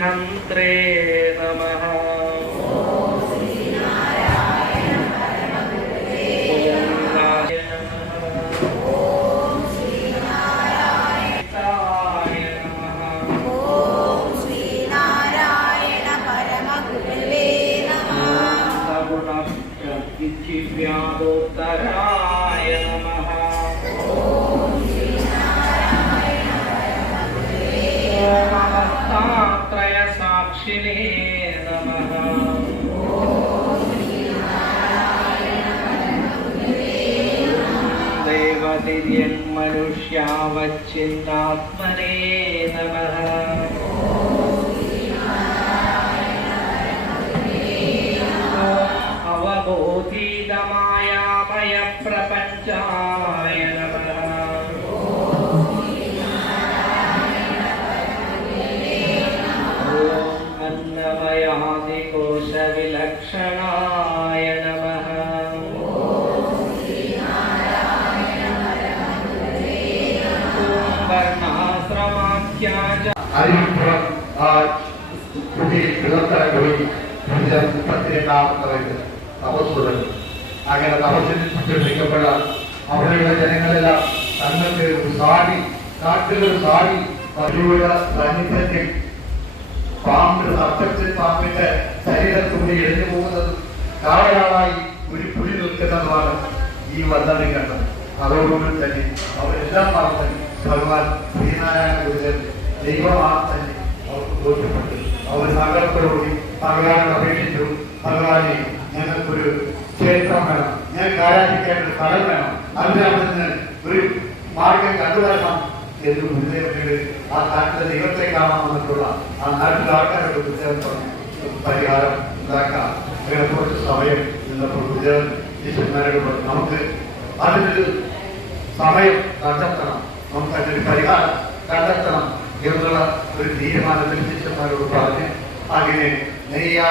हंत्रे नमः। व्यादोत्तराय नमः। त्रय साक्षिणे नमः। देवदिव्यं मनुष्यावच्छिन्नात्मने नमः। अवबोधितमायामय प्रपञ्चाय नमः। अन्नमयादिकोशविलक्षणाय नमः। वर्णाश्रमाख्याच आज തപസ്സുകൾ അങ്ങനെ തപസ്സിൽ ശിക്ഷിക്കപ്പെട്ട അവിടെയുള്ള ജനങ്ങളെല്ലാം തങ്ങൾക്ക് കാട്ടുകൾ സാടി പതിയുടെ സാന്നിധ്യത്തിൽ പാമ്പിന്റെ ശരീരത്തുകൂടി എഴുതി പോകുന്നതും കാവലാളായി ഒരു പുലി നിൽക്കുന്നതുമാണ് ഈ വന്ദന കണ്ടത്. അതോടുകൂടി തന്നെ അവരെല്ലാം പറഞ്ഞ് ഭഗവാൻ ശ്രീനാരായണ ഗുരുജൻ ദൈവമാണ് തന്നെ അവർക്ക് ബോധ്യപ്പെട്ടു. അവർ സങ്കടത്തോടുകൂടി ഭഗവാനെ അപേക്ഷിച്ചു, ഭഗവാനെ ഞങ്ങൾക്കൊരു ക്ഷേത്രം വേണം, ഞങ്ങൾക്ക് ആരാധിക്കേണ്ട ഒരു സ്ഥലം വേണം, അതിനകത്ത് ഒരു മാർഗം കണ്ടുവരണം എന്ന് ഗുരുദേവനോട് ആ നാട്ടിലെ ദൈവത്തെ കാണാൻ വന്നിട്ടുള്ള ആ നാട്ടിലെ ആൾക്കാരോട് ഗുരുദേവൻ പറഞ്ഞു പരിഹാരം ഉണ്ടാക്കാം. അങ്ങനെ കുറച്ച് സമയം നിന്നപ്പോൾ ഗുരുദേവൻ ശിഷ്യന്മാരോട് പറഞ്ഞു നമുക്ക് അതിനൊരു സമയം കണ്ടെത്തണം, നമുക്ക് അതിനൊരു പരിഹാരം കണ്ടെത്തണം എന്നുള്ള ഒരു തീരുമാനത്തിൽ ശിഷ്യന്മാരോട് പറഞ്ഞ് അങ്ങനെ നെയ്യാ